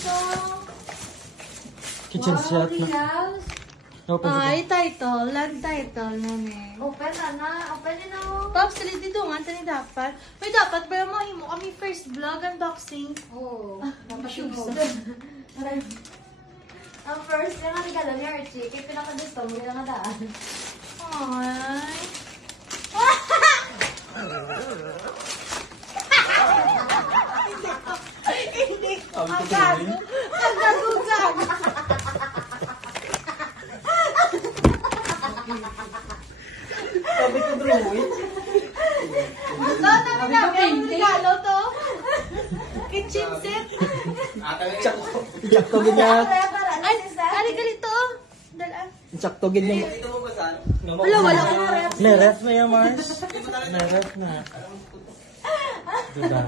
to? Kitchen set na. Real. Open sa Ay, title. Land title na ni. Open na. Open na no. Pops, dito nga. Tani dapat. May dapat, pero mahimo kami first vlog unboxing. Oo. Dapat yung ang first yung regalo ni Archie, kaya pinakagusto mo yung nadaan. Ay. Hindi ko. Ang gago. Ang gago. Sabi ko drawing. Ito, namin ang regalo to. Kitchen set. Sakto ganyan. Ay, ari ganito. Dalaan. Sakto ganyan. Wala, wala ko ref. May ref na yan, Mars. May ref na. Diba?